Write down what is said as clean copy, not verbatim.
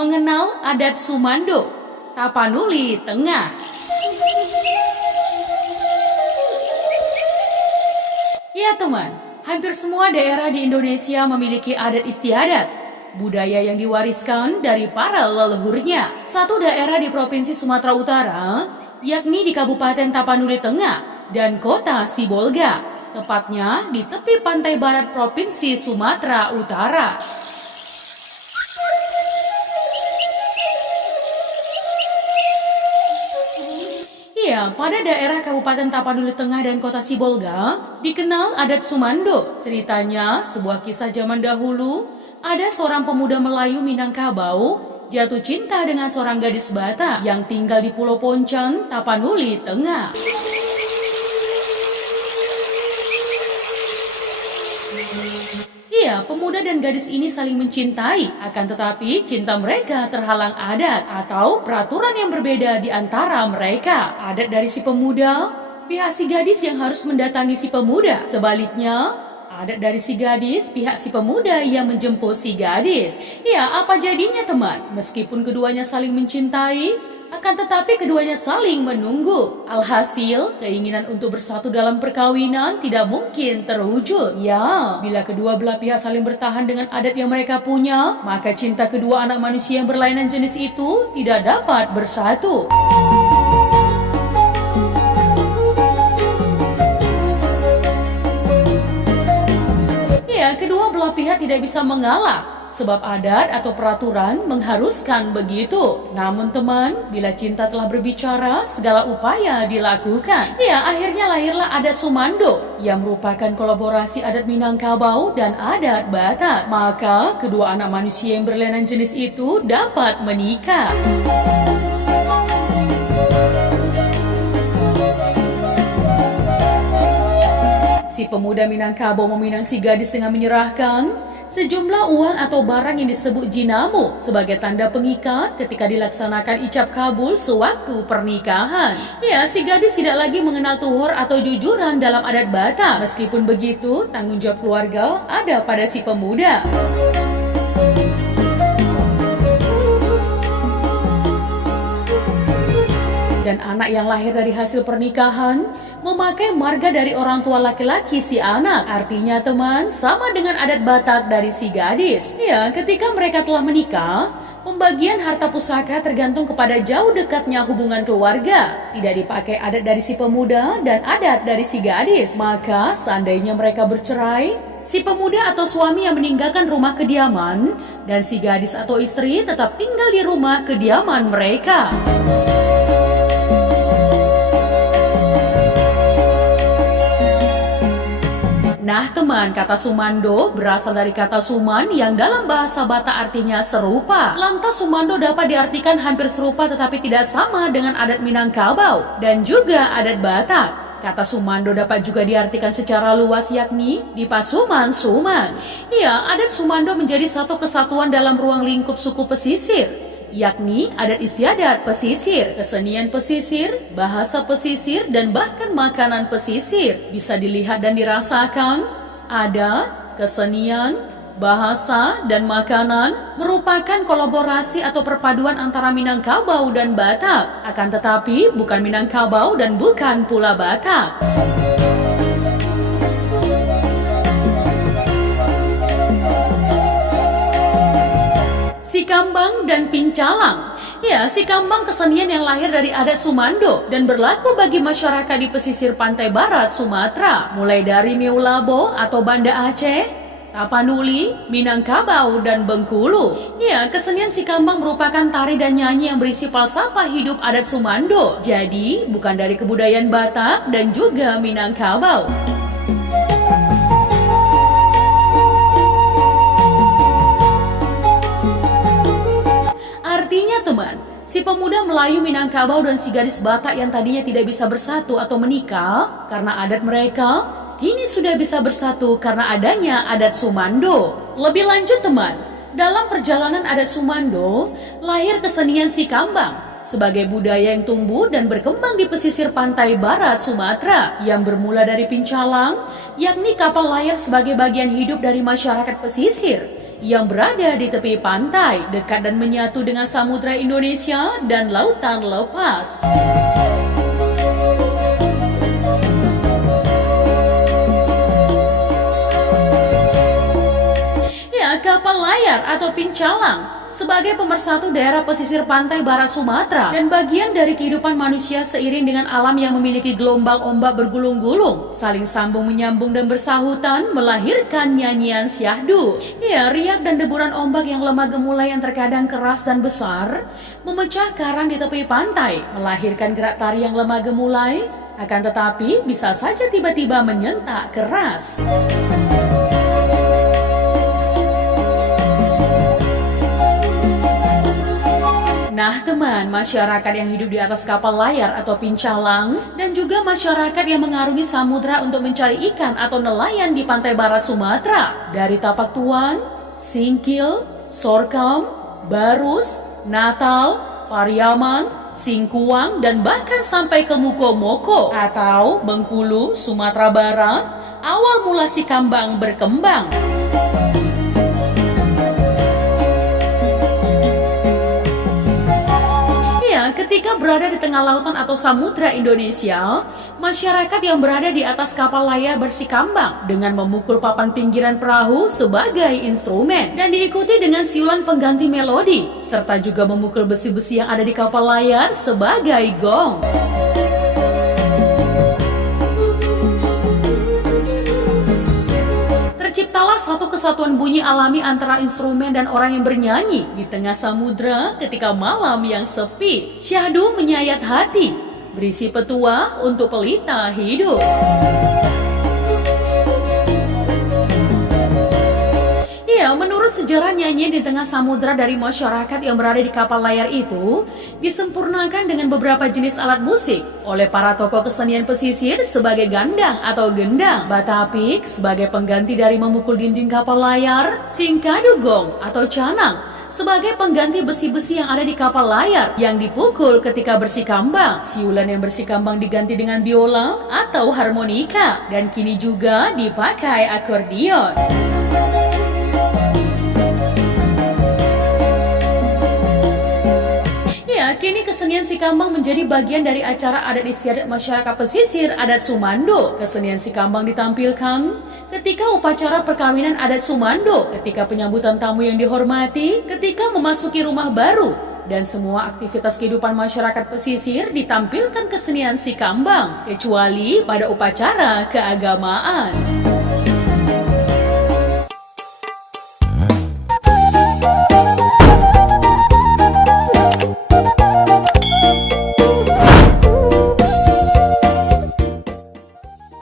Mengenal adat Sumando, Tapanuli Tengah. Ya teman, hampir semua daerah di Indonesia memiliki adat istiadat, budaya yang diwariskan dari para leluhurnya. Satu daerah di Provinsi Sumatera Utara, yakni di Kabupaten Tapanuli Tengah dan Kota Sibolga, tepatnya di tepi pantai barat Provinsi Sumatera Utara. Ya, pada daerah Kabupaten Tapanuli Tengah dan Kota Sibolga dikenal adat Sumando. Ceritanya, sebuah kisah zaman dahulu, ada seorang pemuda Melayu Minangkabau jatuh cinta dengan seorang gadis Batak yang tinggal di Pulau Poncan, Tapanuli Tengah. Iya, pemuda dan gadis ini saling mencintai, akan tetapi cinta mereka terhalang adat atau peraturan yang berbeda di antara mereka. Adat dari si pemuda, pihak si gadis yang harus mendatangi si pemuda. Sebaliknya, adat dari si gadis, pihak si pemuda yang menjemput si gadis. Ya, apa jadinya teman? Meskipun keduanya saling mencintai, akan tetapi keduanya saling menunggu. Alhasil, keinginan untuk bersatu dalam perkawinan tidak mungkin terwujud. Ya, bila kedua belah pihak saling bertahan dengan adat yang mereka punya, maka cinta kedua anak manusia yang berlainan jenis itu tidak dapat bersatu. Ya, kedua belah pihak tidak bisa mengalah, sebab adat atau peraturan mengharuskan begitu. Namun teman, bila cinta telah berbicara, segala upaya dilakukan. Ya, akhirnya lahirlah adat Sumando yang merupakan kolaborasi adat Minangkabau dan adat Batak. Maka, kedua anak manusia yang berlainan jenis itu dapat menikah. Si pemuda Minangkabau meminang si gadis dengan menyerahkan sejumlah uang atau barang yang disebut jinamu sebagai tanda pengikat ketika dilaksanakan ijab kabul sewaktu pernikahan. Ya, si gadis tidak lagi mengenal tuhur atau jujuran dalam adat Batak. Meskipun begitu, tanggung jawab keluarga ada pada si pemuda. Dan anak yang lahir dari hasil pernikahan memakai marga dari orang tua laki-laki si anak. Artinya teman, sama dengan adat Batak dari si gadis. Ya, ketika mereka telah menikah, pembagian harta pusaka tergantung kepada jauh dekatnya hubungan keluarga. Tidak dipakai adat dari si pemuda dan adat dari si gadis. Maka seandainya mereka bercerai, si pemuda atau suami yang meninggalkan rumah kediaman dan si gadis atau istri tetap tinggal di rumah kediaman mereka. Nah teman, kata Sumando berasal dari kata Suman yang dalam bahasa Batak artinya serupa. Lantas Sumando dapat diartikan hampir serupa tetapi tidak sama dengan adat Minangkabau dan juga adat Batak. Kata Sumando dapat juga diartikan secara luas yakni di Pasuman Suman. Ya, adat Sumando menjadi satu kesatuan dalam ruang lingkup suku pesisir, yakni adat istiadat pesisir, kesenian pesisir, bahasa pesisir, dan bahkan makanan pesisir. Bisa dilihat dan dirasakan, adat, kesenian, bahasa, dan makanan merupakan kolaborasi atau perpaduan antara Minangkabau dan Batak. Akan tetapi bukan Minangkabau dan bukan pula Batak. Sikambang dan Pincalang. Ya, Sikambang kesenian yang lahir dari adat Sumando dan berlaku bagi masyarakat di pesisir pantai barat Sumatera, mulai dari Meulabo atau Banda Aceh, Tapanuli, Minangkabau, dan Bengkulu. Ya, kesenian Sikambang merupakan tari dan nyanyi yang berisi falsafah hidup adat Sumando. Jadi, bukan dari kebudayaan Batak dan juga Minangkabau. Artinya teman, si pemuda Melayu Minangkabau dan si gadis Batak yang tadinya tidak bisa bersatu atau menikah karena adat mereka, kini sudah bisa bersatu karena adanya adat Sumando. Lebih lanjut teman, dalam perjalanan adat Sumando, lahir kesenian Sikambang sebagai budaya yang tumbuh dan berkembang di pesisir pantai barat Sumatera yang bermula dari Pincalang, yakni kapal layar sebagai bagian hidup dari masyarakat pesisir yang berada di tepi pantai, dekat dan menyatu dengan Samudra Indonesia dan Lautan Lepas. Kapal layar atau pincalang sebagai pemersatu daerah pesisir pantai barat Sumatera dan bagian dari kehidupan manusia seiring dengan alam yang memiliki gelombang ombak bergulung-gulung, saling sambung menyambung dan bersahutan melahirkan nyanyian syahdu. Ya, riak dan deburan ombak yang lemah gemulai yang terkadang keras dan besar memecah karang di tepi pantai, melahirkan gerak tari yang lemah gemulai, akan tetapi bisa saja tiba-tiba menyentak keras. Nah teman, masyarakat yang hidup di atas kapal layar atau pincalang dan juga masyarakat yang mengarungi samudra untuk mencari ikan atau nelayan di pantai barat Sumatera dari Tapak Tuan, Singkil, Sorghum, Barus, Natal, Pariaman, Singkuang, dan bahkan sampai ke Muko-Moko atau Bengkulu, Sumatera Barat, awal mula si kambang berkembang. Ketika berada di tengah lautan atau samudra Indonesia, masyarakat yang berada di atas kapal layar bersikambang dengan memukul papan pinggiran perahu sebagai instrumen dan diikuti dengan siulan pengganti melodi, serta juga memukul besi-besi yang ada di kapal layar sebagai gong. Terciptalah satu kesatuan bunyi alami antara instrumen dan orang yang bernyanyi di tengah samudra ketika malam yang sepi. Syahdu menyayat hati, berisi petuah untuk pelita hidup. Ya, menurut sejarah nyanyi di tengah samudra dari masyarakat yang berada di kapal layar itu disempurnakan dengan beberapa jenis alat musik oleh para tokoh kesenian pesisir sebagai gandang atau gendang, batapik sebagai pengganti dari memukul dinding kapal layar, singkadugong atau canang sebagai pengganti besi-besi yang ada di kapal layar yang dipukul ketika bersikambang. Siulan yang bersikambang diganti dengan biola atau harmonika dan kini juga dipakai akordeon. Kini kesenian sikambang menjadi bagian dari acara adat istiadat masyarakat pesisir adat Sumando. Kesenian sikambang ditampilkan ketika upacara perkawinan adat Sumando, ketika penyambutan tamu yang dihormati, ketika memasuki rumah baru, dan semua aktivitas kehidupan masyarakat pesisir ditampilkan kesenian sikambang, kecuali pada upacara keagamaan.